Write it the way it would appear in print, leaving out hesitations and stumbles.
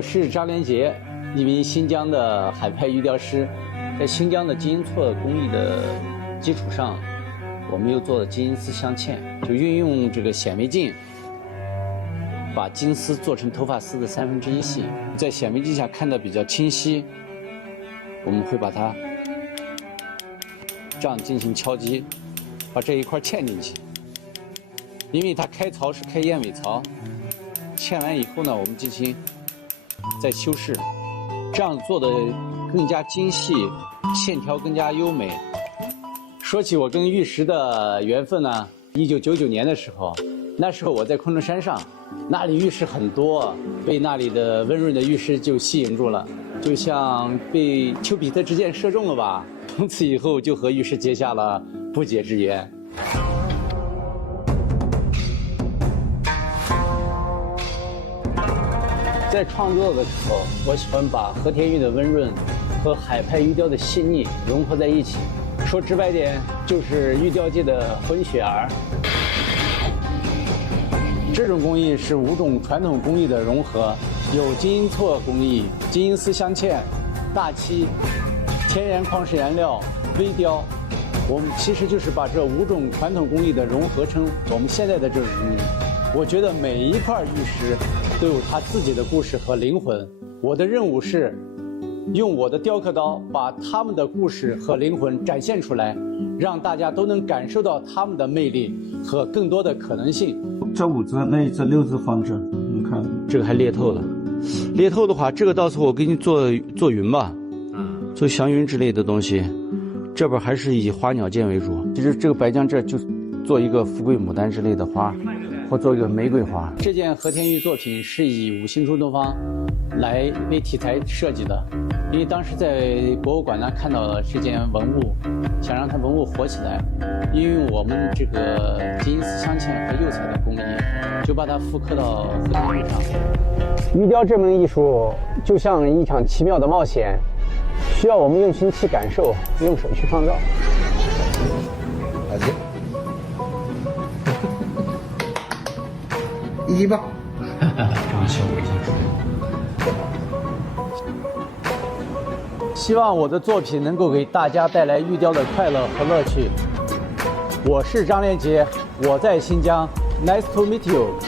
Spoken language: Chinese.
我是张连杰，一名新疆的海派玉雕师。在新疆的金银错工艺的基础上，我们又做了金银丝镶嵌，就运用这个显微镜，把金丝做成头发丝的1/3细，在显微镜下看得比较清晰。我们会把它这样进行敲击，把这一块嵌进去。因为它开槽是开燕尾槽，嵌完以后呢，我们进行再修饰，这样做的更加精细，线条更加优美。说起我跟玉石的缘分呢，1999年的时候，那时候我在昆仑山上，那里玉石很多，被那里的温润的玉石就吸引住了，就像被丘比特之箭射中了吧。从此以后就和玉石结下了不解之缘。在创作的时候，我喜欢把和田玉的温润和海派玉雕的细腻融合在一起。说直白点，就是玉雕界的混血儿。这种工艺是5种传统工艺的融合，有金银错工艺、金银丝镶嵌、大漆、天然矿石颜料、微雕。我们其实就是把这5种传统工艺的融合成我们现在的这种工艺。我觉得每一块玉石都有它自己的故事和灵魂。我的任务是用我的雕刻刀把他们的故事和灵魂展现出来，让大家都能感受到他们的魅力和更多的可能性。这5只，那一只6只放这，你看这个还裂透了。裂透的话，这个到时候我给你做云吧，做祥云之类的东西。这边还是以花鸟件为主。其实这个白浆这就做一个富贵牡丹之类的花，或做一个玫瑰花。这件和田玉作品是以5星出东方来为题材设计的，因为当时在博物馆呢看到了这件文物，想让它文物火起来，因为我们这个金银丝镶嵌和釉彩的工艺，就把它复刻到和田玉上。玉雕这门艺术就像一场奇妙的冒险，需要我们用心去感受，用手去创造。1吧，这样效果一下出来。希望我的作品能够给大家带来玉雕的快乐和乐趣。我是张连杰，我在新疆 ，Nice to meet you。